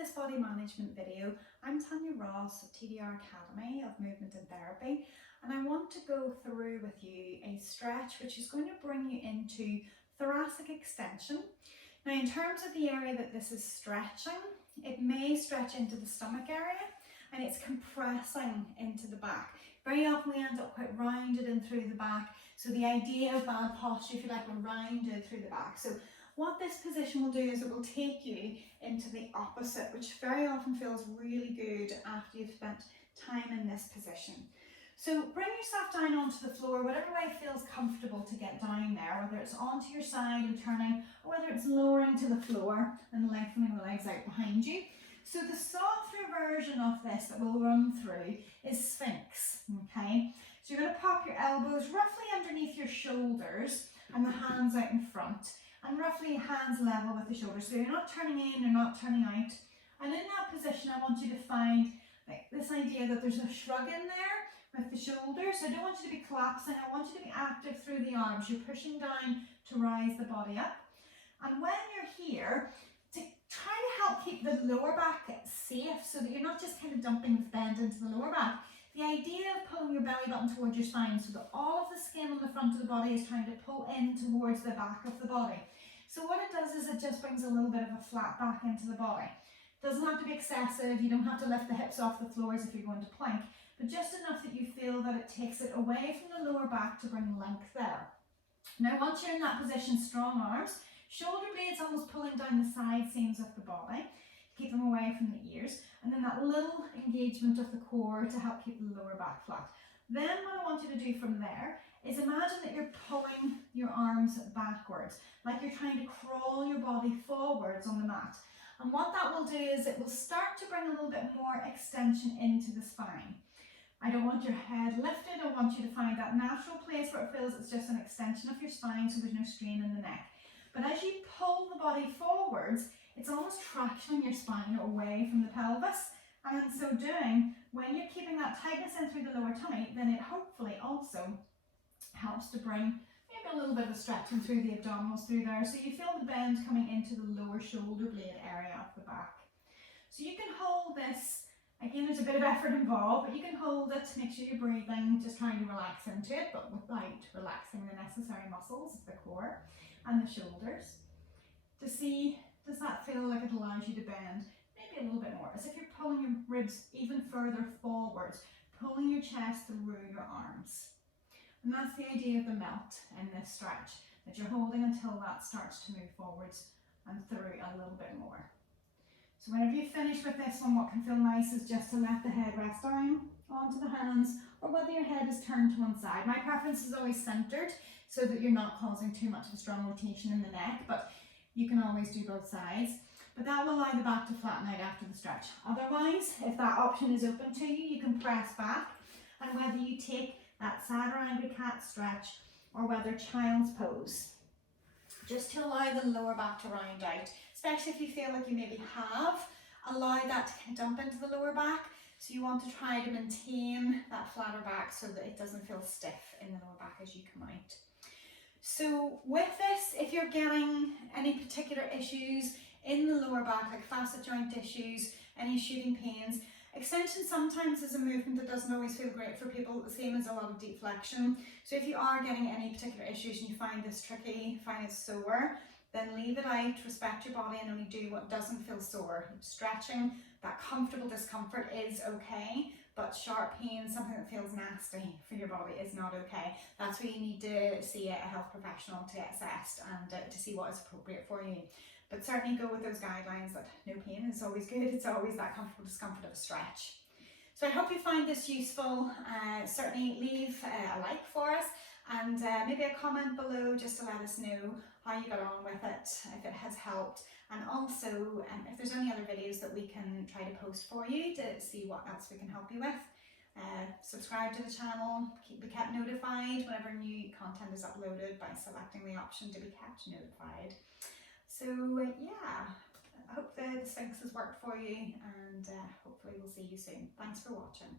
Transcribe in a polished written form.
this body management video. I'm Tanya Ross of TDR Academy of Movement and Therapy, and I want to go through with you a stretch which is going to bring you into thoracic extension. Now, in terms of the area that this is stretching, it may stretch into the stomach area and it's compressing into the back. Very often we end up quite rounded in through the back. So the idea of bad posture, if you like, we're rounded through the back. So what this position will do is it will take you into the opposite, which very often feels really good after you've spent time in this position. So bring yourself down onto the floor, whatever way feels comfortable to get down there, whether it's onto your side and turning, or whether it's lowering to the floor and lengthening the legs out behind you. So the softer version of this that we'll run through is Sphinx, okay? So you're going to pop your elbows roughly underneath your shoulders and the hands out in front, and roughly hands level with the shoulders. So you're not turning in, you're not turning out. And in that position, I want you to find like this idea that there's a shrug in there with the shoulders. I don't want you to be collapsing, I want you to be active through the arms. You're pushing down to rise the body up. And when you're here, to try to help keep the lower back safe so that you're not just kind of dumping the bend into the lower back. The idea of pulling your belly button towards your spine so that all of the skin on the front of the body is trying to pull in towards the back of the body. So what it does is it just brings a little bit of a flat back into the body. It doesn't have to be excessive, you don't have to lift the hips off the floors if you're going to plank, but just enough that you feel that it takes it away from the lower back to bring length there. Now once you're in that position, strong arms, shoulder blades almost pulling down the side seams of the body, keep them away from the ears, and then that little engagement of the core to help keep the lower back flat. Then what I want you to do from there is imagine that you're pulling your arms backwards, like you're trying to crawl your body forwards on the mat. And what that will do is it will start to bring a little bit more extension into the spine. I don't want your head lifted, I want you to find that natural place where it feels it's just an extension of your spine so there's no strain in the neck. But as you pull the body forwards, it's almost tractioning your spine away from the pelvis. And in so doing, when you're keeping that tightness in through the lower tummy, then it hopefully also helps to bring maybe a little bit of stretching through the abdominals through there. So you feel the bend coming into the lower shoulder blade area of the back. So you can hold this, again there's a bit of effort involved, but you can hold it, make sure you're breathing, just trying to relax into it, but without relaxing the necessary muscles of the core and the shoulders. To see, does that feel like it allows you to bend? Maybe a little bit more, as if you're pulling your ribs even further forwards, pulling your chest through your arms. And that's the idea of the melt in this stretch, that you're holding until that starts to move forwards and through a little bit more. So whenever you finish with this one, what can feel nice is just to let the head rest down onto the hands, or whether your head is turned to one side. My preference is always centered so that you're not causing too much of a strong rotation in the neck, but you can always do both sides. But that will allow the back to flatten out after the stretch. Otherwise, if that option is open to you, you can press back, and whether you take that sad or angry cat stretch or whether child's pose, just to allow the lower back to round out, especially if you feel like you maybe have allowed that to dump into the lower back. So you want to try to maintain that flatter back so that it doesn't feel stiff in the lower back as you come out. So with this, if you're getting any particular issues in the lower back, like facet joint issues, any shooting pains, extension sometimes is a movement that doesn't always feel great for people, the same as a lot of deep flexion. So if you are getting any particular issues and you find this tricky, find it sore, then leave it out, respect your body and only do what doesn't feel sore. Stretching, that comfortable discomfort is okay, but sharp pain, something that feels nasty for your body, is not okay. That's where you need to see a health professional to get assessed and to see what is appropriate for you. But certainly go with those guidelines that no pain is always good, it's always that comfortable discomfort of a stretch. So I hope you find this useful. Certainly leave a like for us and maybe a comment below just to let us know how you got on with it, if it has helped, and also if there's any other videos that we can try to post for you to see what else we can help you with. Subscribe to the channel, be kept notified whenever new content is uploaded by selecting the option to be kept notified. So yeah, I hope the Sphinx has worked for you, and hopefully we'll see you soon. Thanks for watching.